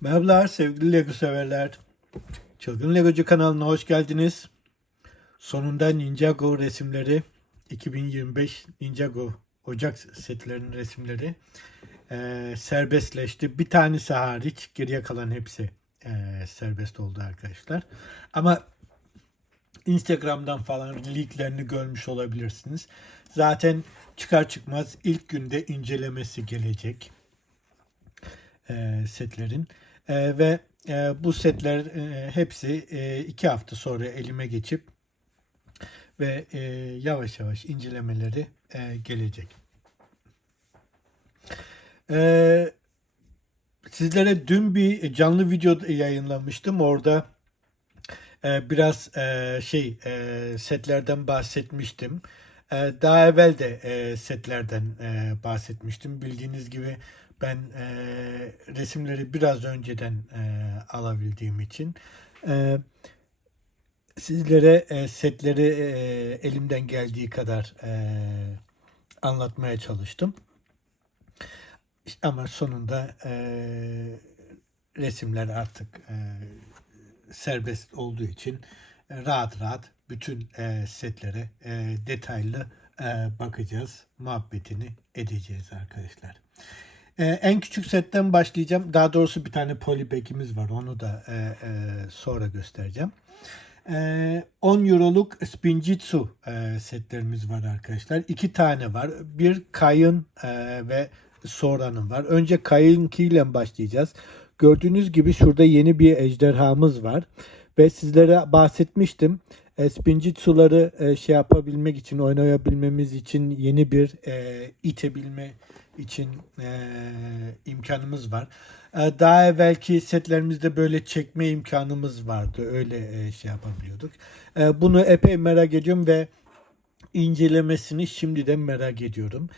Merhabalar sevgili Lego severler. Çılgın Legocu kanalına hoş geldiniz. Sonunda Ninjago resimleri 2025 Ninjago Ocak setlerinin resimleri eee, serbestleşti. Bir tanesi hariç geriye kalan hepsi eee, serbest oldu arkadaşlar. Ama Instagram'dan falan linklerini görmüş olabilirsiniz. Zaten çıkar çıkmaz ilk günde incelemesi gelecek e, setlerin E, ve e, bu setler e, hepsi e, iki hafta sonra elime geçip ve e, yavaş yavaş incelemeleri e, gelecek. E, sizlere dün bir canlı video yayınlamıştım. Orada e, biraz e, şey e, setlerden bahsetmiştim. E, daha evvel de e, setlerden e, bahsetmiştim. Bildiğiniz gibi ben e, resimleri biraz önceden e, alabildiğim için e, sizlere e, setleri e, elimden geldiği kadar e, anlatmaya çalıştım. Ama sonunda e, resimler artık e, serbest olduğu için e, rahat rahat bütün e, setlere e, detaylı e, bakacağız, muhabbetini edeceğiz arkadaşlar. E, en küçük setten başlayacağım. Daha doğrusu bir tane polybag'imiz var. Onu da e, e, sonra göstereceğim. E, 10 euroluk Spinjitzu e, setlerimiz var arkadaşlar. İki tane var. Bir Kayın e, ve Sora'nın var. Önce Kayın'kiyle başlayacağız. Gördüğünüz gibi şurada yeni bir ejderhamız var. Ve sizlere bahsetmiştim. E, e, şey yapabilmek için, oynayabilmemiz için yeni bir e, itebilme için e, imkanımız var. E, daha evvelki setlerimizde böyle çekme imkanımız vardı. Öyle e, şey yapabiliyorduk. E, bunu epey merak ediyorum ve incelemesini şimdiden merak ediyorum.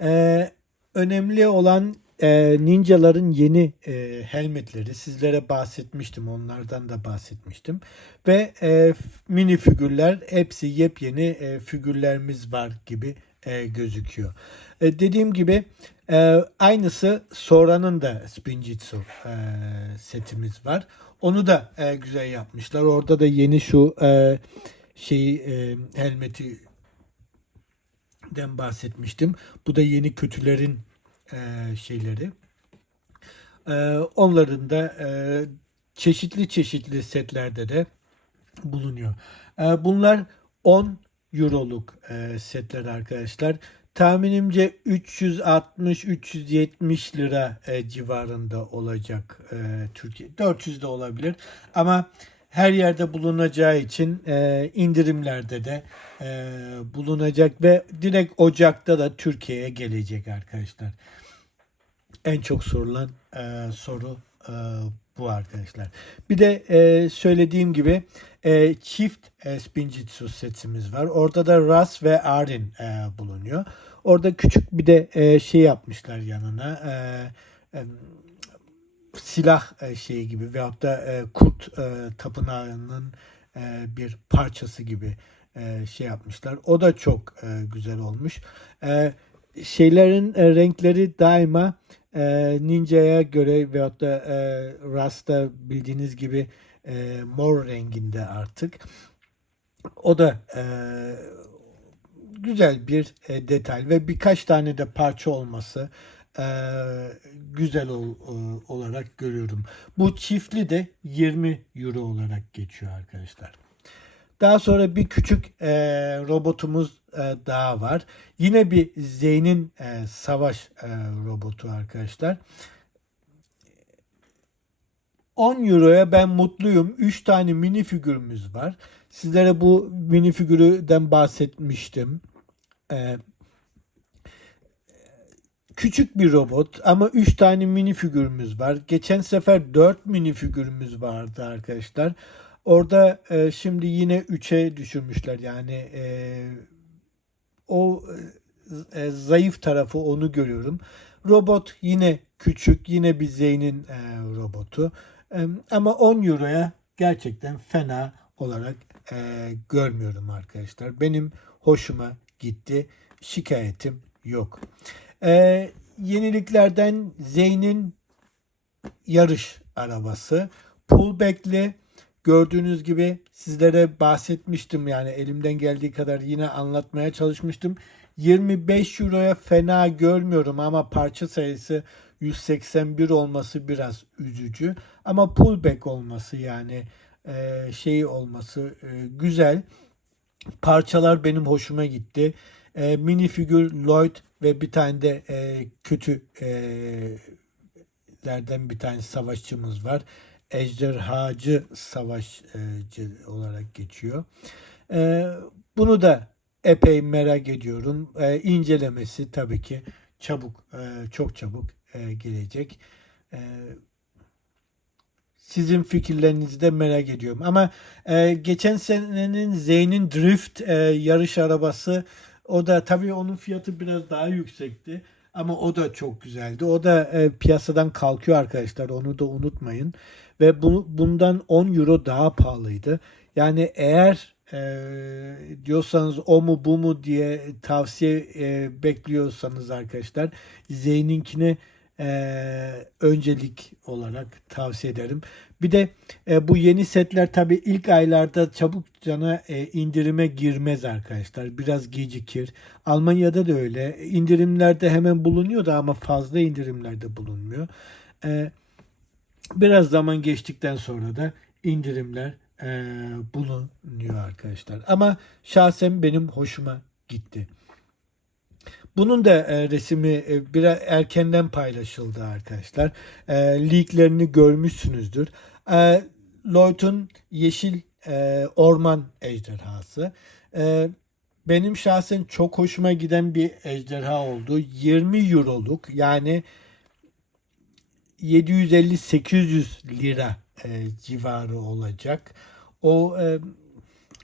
E, önemli olan e, ninjaların yeni e, helmetleri sizlere bahsetmiştim onlardan da bahsetmiştim ve e, mini figürler hepsi yepyeni e, figürlerimiz var gibi e, gözüküyor. E, dediğim gibi e, aynısı Sora'nın da Spinjitzu e, setimiz var. Onu da e, güzel yapmışlar. Orada da yeni şu e, şeyi e, helmeti den bahsetmiştim. Bu da yeni kötülerin e, şeyleri. E, onların da e, çeşitli çeşitli setlerde de bulunuyor. E, bunlar 10 euroluk e, setler arkadaşlar. Tahminimce 360-370 lira e, civarında olacak e, Türkiye. 400 de olabilir ama her yerde bulunacağı için e, indirimlerde de e, bulunacak ve direkt Ocak'ta da Türkiye'ye gelecek arkadaşlar. En çok sorulan e, soru e, bu arkadaşlar. Bir de e, söylediğim gibi e, çift e, Spinjitzu setimiz var. Orada da Ras ve Arin e, bulunuyor. Orada küçük bir de e, şey yapmışlar yanına. E, e, silah e, şeyi gibi veyahut da e, kurt e, tapınağının e, bir parçası gibi e, şey yapmışlar. O da çok e, güzel olmuş. E, şeylerin e, renkleri daima e, Ninja'ya göre veyahut da e, Rasta bildiğiniz gibi e, mor renginde artık. O da e, güzel bir e, detay ve birkaç tane de parça olması e, güzel ol- o- olarak görüyorum. Bu çiftli de 20 euro olarak geçiyor arkadaşlar. Daha sonra bir küçük e, robotumuz e, daha var. Yine bir Zeyn'in e, savaş e, robotu arkadaşlar. 10 euroya ben mutluyum. 3 tane mini figürümüz var. Sizlere bu mini figürden bahsetmiştim. E, küçük bir robot ama 3 tane mini figürümüz var. Geçen sefer 4 mini figürümüz vardı arkadaşlar. Orada e, şimdi yine 3'e düşürmüşler. Yani e, o e, zayıf tarafı onu görüyorum. Robot yine küçük, yine bir Zeyn'in e, robotu. Ama 10 euroya gerçekten fena olarak e, görmüyorum arkadaşlar. Benim hoşuma gitti. Şikayetim yok. E, yeniliklerden Zeyn'in yarış arabası. Pullback'li gördüğünüz gibi sizlere bahsetmiştim yani elimden geldiği kadar yine anlatmaya çalışmıştım. 25 euroya fena görmüyorum ama parça sayısı 181 olması biraz üzücü. Ama pullback olması yani e, şey olması e, güzel. Parçalar benim hoşuma gitti. E, mini figür Lloyd ve bir tane de e, kötü e, lerden bir tane savaşçımız var. Ejderhacı savaşçı olarak geçiyor. E, bunu da epey merak ediyorum. E, incelemesi tabii ki çabuk, e, çok çabuk e, gelecek. E, sizin fikirlerinizi de merak ediyorum. Ama e, geçen senenin Zeyn'in Drift yarış arabası o da tabii onun fiyatı biraz daha yüksekti. Ama o da çok güzeldi. O da e, piyasadan kalkıyor arkadaşlar. Onu da unutmayın. Ve bu, bundan 10 euro daha pahalıydı. Yani eğer e, diyorsanız o mu bu mu diye tavsiye e, bekliyorsanız arkadaşlar Zeyn'inkini e, öncelik olarak tavsiye ederim. Bir de e, bu yeni setler tabii ilk aylarda çabuk cana e, indirime girmez arkadaşlar. Biraz gecikir. Almanya'da da öyle. İndirimlerde hemen bulunuyor da ama fazla indirimlerde bulunmuyor. E, biraz zaman geçtikten sonra da indirimler e, bulunuyor arkadaşlar. Ama şahsen benim hoşuma gitti. Bunun da e, resmi e, biraz erkenden paylaşıldı arkadaşlar. E, leaklerini görmüşsünüzdür. E, Lloyd'un yeşil e, orman ejderhası. E, benim şahsen çok hoşuma giden bir ejderha oldu. 20 euroluk yani 750-800 lira e, civarı olacak. O e,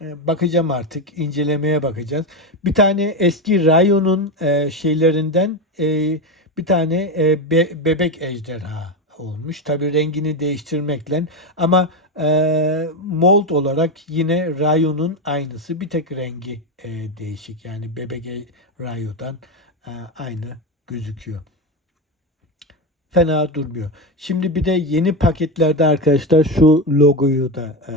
bakacağım artık incelemeye bakacağız. Bir tane eski Rayon'un e, şeylerinden e, bir tane e, be, bebek ejderha olmuş. Tabi rengini değiştirmekle ama e, mold olarak yine Rayon'un aynısı. Bir tek rengi e, değişik. Yani bebek e- Rayo'dan e, aynı gözüküyor fena durmuyor. Şimdi bir de yeni paketlerde arkadaşlar şu logoyu da e,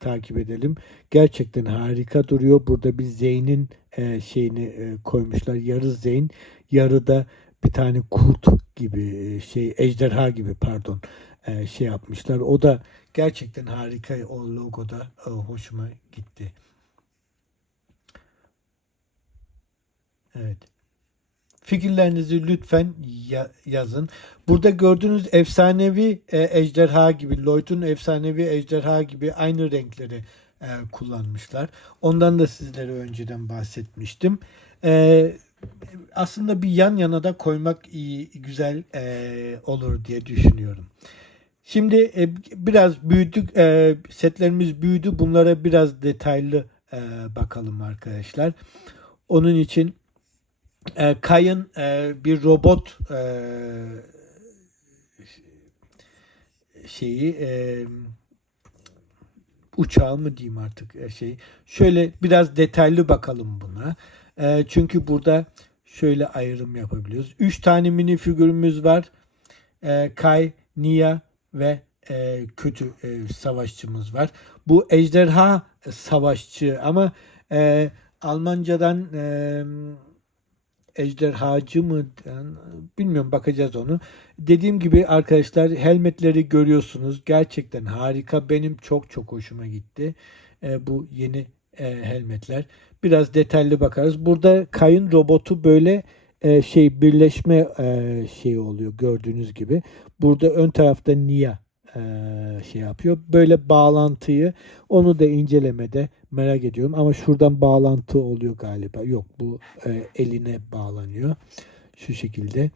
takip edelim. Gerçekten harika duruyor. Burada bir Zeyn'in e, şeyini e, koymuşlar. Yarı Zeyn, yarı da bir tane kurt gibi e, şey ejderha gibi pardon e, şey yapmışlar. O da gerçekten harika. O logoda e, hoşuma gitti. Evet. Fikirlerinizi lütfen ya- yazın. Burada gördüğünüz efsanevi e, ejderha gibi, Lloyd'un efsanevi ejderha gibi aynı renkleri e, kullanmışlar. Ondan da sizlere önceden bahsetmiştim. E, aslında bir yan yana da koymak iyi, güzel e, olur diye düşünüyorum. Şimdi e, biraz büyüdük, e, setlerimiz büyüdü. Bunlara biraz detaylı e, bakalım arkadaşlar. Onun için e, Kay'ın e, bir robot e, şeyi e, uçağı mı diyeyim artık e, şey. Şöyle biraz detaylı bakalım buna. E, çünkü burada şöyle ayrım yapabiliyoruz. Üç tane mini figürümüz var. E, Kay, Nia ve e, kötü e, savaşçımız var. Bu ejderha savaşçı ama e, Almancadan e, ejderhacı mı yani bilmiyorum bakacağız onu. Dediğim gibi arkadaşlar helmetleri görüyorsunuz. Gerçekten harika. Benim çok çok hoşuma gitti. E, bu yeni e, helmetler. Biraz detaylı bakarız. Burada kayın robotu böyle e, şey birleşme e, şeyi oluyor gördüğünüz gibi. Burada ön tarafta Nia şey yapıyor. Böyle bağlantıyı onu da incelemede merak ediyorum. Ama şuradan bağlantı oluyor galiba. Yok bu e, eline bağlanıyor. Şu şekilde.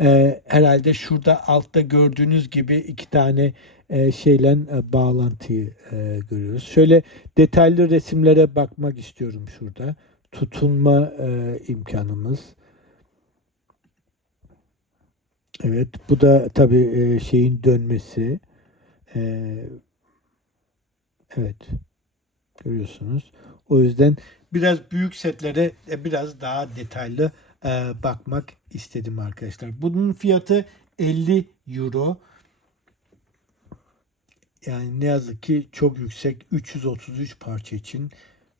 E, herhalde şurada altta gördüğünüz gibi iki tane e, şeyle e, bağlantıyı e, görüyoruz. Şöyle detaylı resimlere bakmak istiyorum şurada. Tutunma e, imkanımız. Evet bu da tabii e, şeyin dönmesi. E, evet görüyorsunuz. O yüzden biraz büyük setlere e, biraz daha detaylı e, bakmak istedim arkadaşlar. Bunun fiyatı 50 euro. Yani ne yazık ki çok yüksek 333 parça için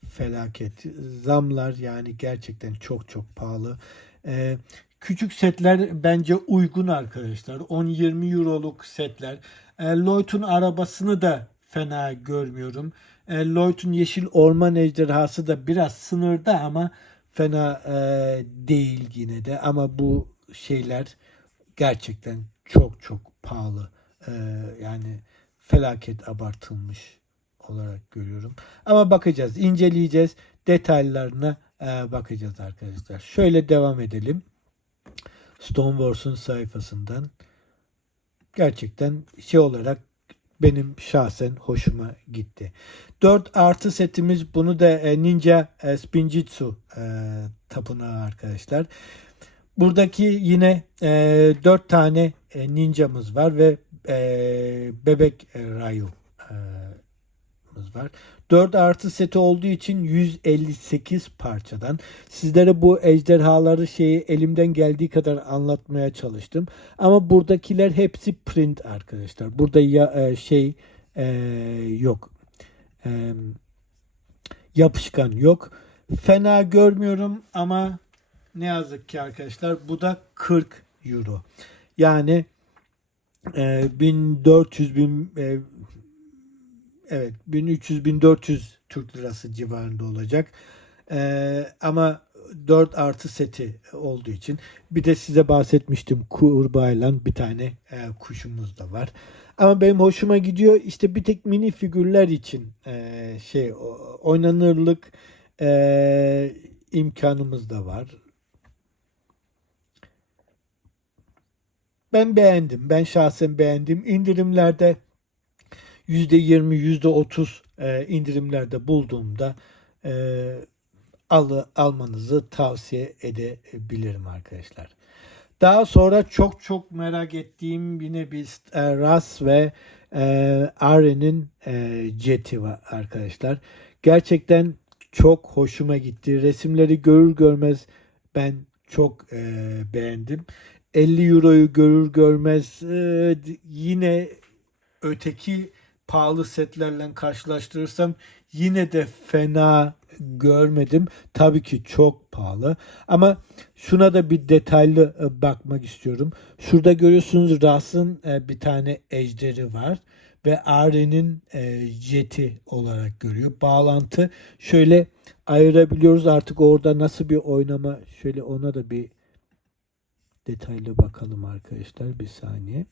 felaket. Zamlar yani gerçekten çok çok pahalı. Ee, küçük setler bence uygun arkadaşlar. 10-20 euroluk setler. E, Lloyd'un arabasını da fena görmüyorum. E, Lloyd'un Yeşil Orman Ejderhası da biraz sınırda ama fena e, değil yine de. Ama bu şeyler gerçekten çok çok pahalı. E, yani felaket abartılmış olarak görüyorum. Ama bakacağız, inceleyeceğiz. Detaylarına e, bakacağız arkadaşlar. Şöyle devam edelim. Stonewars'un sayfasından gerçekten şey olarak benim şahsen hoşuma gitti. 4 artı setimiz bunu da e, Ninja e, Spinjitzu e, tapınağı arkadaşlar. Buradaki yine e, 4 tane ninjamız var ve bebek e, Rayu var. 4 artı seti olduğu için 158 parçadan. Sizlere bu ejderhaları şeyi elimden geldiği kadar anlatmaya çalıştım. Ama buradakiler hepsi print arkadaşlar. Burada ya e, şey e, yok. E, yapışkan yok. Fena görmüyorum ama ne yazık ki arkadaşlar bu da 40 euro. Yani e, 1400 bin evet 1300-1400 Türk lirası civarında olacak. Ee, ama 4 artı seti olduğu için bir de size bahsetmiştim kurbağayla bir tane e, kuşumuz da var. Ama benim hoşuma gidiyor işte bir tek mini figürler için e, şey oynanırlık e, imkanımız da var. Ben beğendim. Ben şahsen beğendim. İndirimlerde %20, %30 e, indirimlerde bulduğumda e, al, almanızı tavsiye edebilirim arkadaşlar. Daha sonra çok çok merak ettiğim yine bir e, Ras ve e, Aren'in e, jeti var arkadaşlar. Gerçekten çok hoşuma gitti. Resimleri görür görmez ben çok e, beğendim. 50 euroyu görür görmez e, yine öteki pahalı setlerle karşılaştırırsam yine de fena görmedim. Tabii ki çok pahalı. Ama şuna da bir detaylı e, bakmak istiyorum. Şurada görüyorsunuz Ras'ın e, bir tane ejderi var ve Aren'in e, jeti olarak görüyor. Bağlantı şöyle ayırabiliyoruz artık orada nasıl bir oynama şöyle ona da bir detaylı bakalım arkadaşlar bir saniye.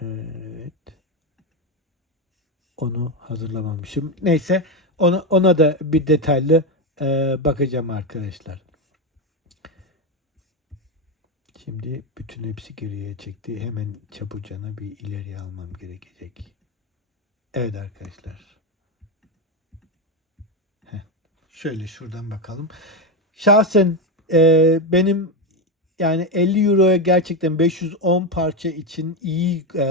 Evet. Onu hazırlamamışım. Neyse ona, ona da bir detaylı e, bakacağım arkadaşlar. Şimdi bütün hepsi geriye çekti. Hemen çabucana bir ileriye almam gerekecek. Evet arkadaşlar. Heh. Şöyle şuradan bakalım. Şahsen e, benim yani 50 euroya gerçekten 510 parça için iyi e,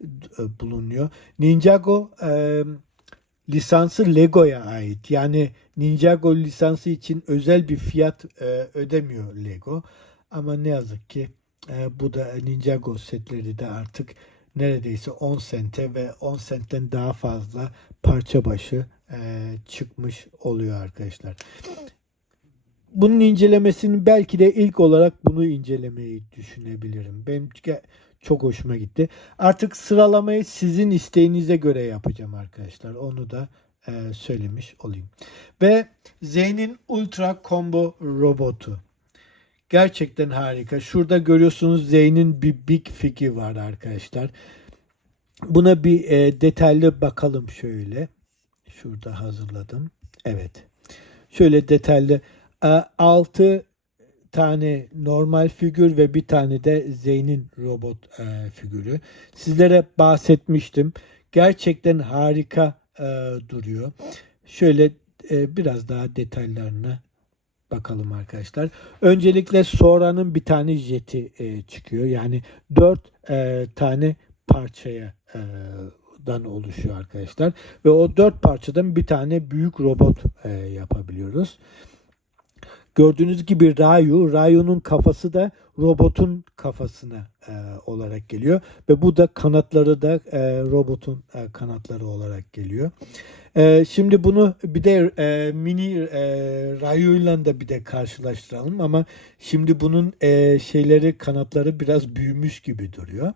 d- bulunuyor. Ninjago e, lisansı Lego'ya ait. Yani Ninjago lisansı için özel bir fiyat e, ödemiyor Lego. Ama ne yazık ki e, bu da Ninjago setleri de artık neredeyse 10 sente ve 10 sentten daha fazla parça başı e, çıkmış oluyor arkadaşlar bunun incelemesini belki de ilk olarak bunu incelemeyi düşünebilirim. Benim çok hoşuma gitti. Artık sıralamayı sizin isteğinize göre yapacağım arkadaşlar. Onu da e, söylemiş olayım. Ve Zeyn'in Ultra Combo robotu. Gerçekten harika. Şurada görüyorsunuz Zeyn'in bir Big Fig'i var arkadaşlar. Buna bir e, detaylı bakalım şöyle. Şurada hazırladım. Evet. Şöyle detaylı 6 tane normal figür ve bir tane de Zeyn'in robot e, figürü. Sizlere bahsetmiştim. Gerçekten harika e, duruyor. Şöyle e, biraz daha detaylarına bakalım arkadaşlar. Öncelikle Sora'nın bir tane jeti çıkıyor. Yani 4 tane parçaya dan oluşuyor arkadaşlar. Ve o dört parçadan bir tane büyük robot e, yapabiliyoruz. Gördüğünüz gibi Ryu, Ryu'nun kafası da robotun kafasına e, olarak geliyor ve bu da kanatları da e, robotun e, kanatları olarak geliyor. E, şimdi bunu bir de e, mini e, Ryu'yla da bir de karşılaştıralım ama şimdi bunun e, şeyleri kanatları biraz büyümüş gibi duruyor.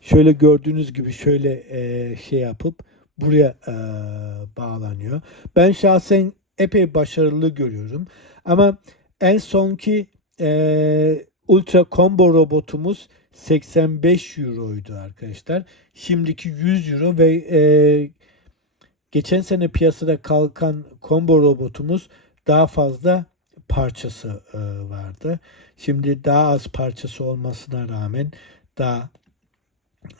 Şöyle gördüğünüz gibi şöyle e, şey yapıp buraya e, bağlanıyor. Ben şahsen epey başarılı görüyorum. Ama en sonki e, Ultra Combo robotumuz 85 euroydu arkadaşlar. Şimdiki 100 euro ve e, geçen sene piyasada kalkan combo robotumuz daha fazla parçası e, vardı. Şimdi daha az parçası olmasına rağmen daha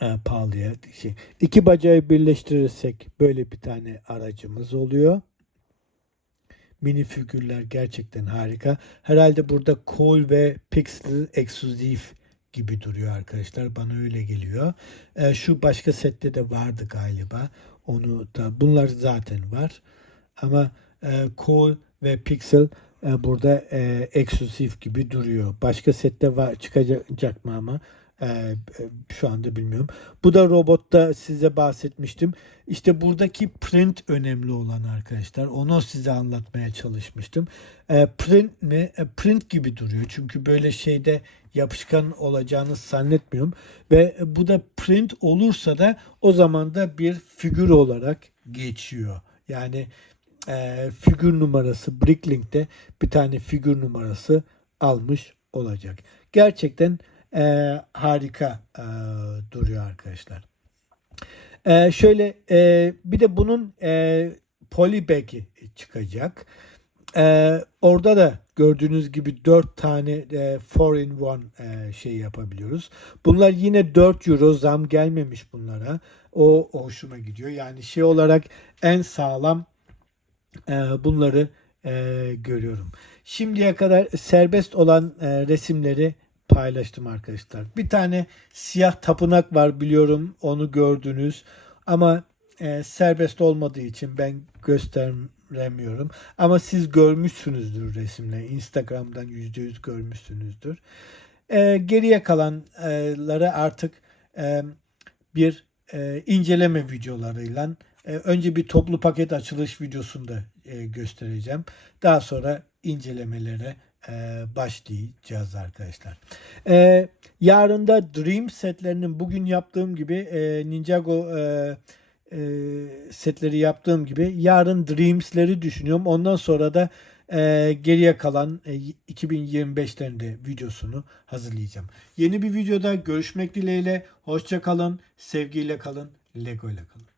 e, pahalıya şey. İki bacağı birleştirirsek böyle bir tane aracımız oluyor. Mini figürler gerçekten harika. Herhalde burada Cole ve Pixel ekskluzif gibi duruyor arkadaşlar. Bana öyle geliyor. E, şu başka sette de vardı galiba. Onu da bunlar zaten var. Ama e, Cole ve Pixel e, burada e, ekskluzif gibi duruyor. Başka sette var çıkacak mı ama e, e, şu anda bilmiyorum. Bu da robotta size bahsetmiştim. İşte buradaki print önemli olan arkadaşlar. Onu size anlatmaya çalışmıştım. E, print mi? E, print gibi duruyor. Çünkü böyle şeyde yapışkan olacağını zannetmiyorum. Ve bu da print olursa da o zaman da bir figür olarak geçiyor. Yani e, figür numarası Bricklink'te bir tane figür numarası almış olacak. Gerçekten e, harika e, duruyor arkadaşlar. E, şöyle e, bir de bunun e, polybag'i çıkacak. E, orada da gördüğünüz gibi 4 tane e, 4 in 1 e, şey yapabiliyoruz. Bunlar yine 4 euro zam gelmemiş bunlara. O, o hoşuma gidiyor. Yani şey olarak en sağlam e, bunları e, görüyorum. Şimdiye kadar serbest olan e, resimleri paylaştım arkadaşlar. Bir tane siyah tapınak var biliyorum onu gördünüz ama e, serbest olmadığı için ben gösteremiyorum. Ama siz görmüşsünüzdür resimleri. Instagram'dan %100 görmüşsünüzdür. E, geriye kalanları artık e, bir e, inceleme videolarıyla e, önce bir toplu paket açılış videosunda e, göstereceğim. Daha sonra incelemelere başlayacağız arkadaşlar. E, yarın da Dream setlerinin bugün yaptığım gibi e, Ninjago e, e, setleri yaptığım gibi yarın Dreams'leri düşünüyorum. Ondan sonra da e, geriye kalan e, 2025'ten de videosunu hazırlayacağım. Yeni bir videoda görüşmek dileğiyle. Hoşça kalın, sevgiyle kalın, Lego ile kalın.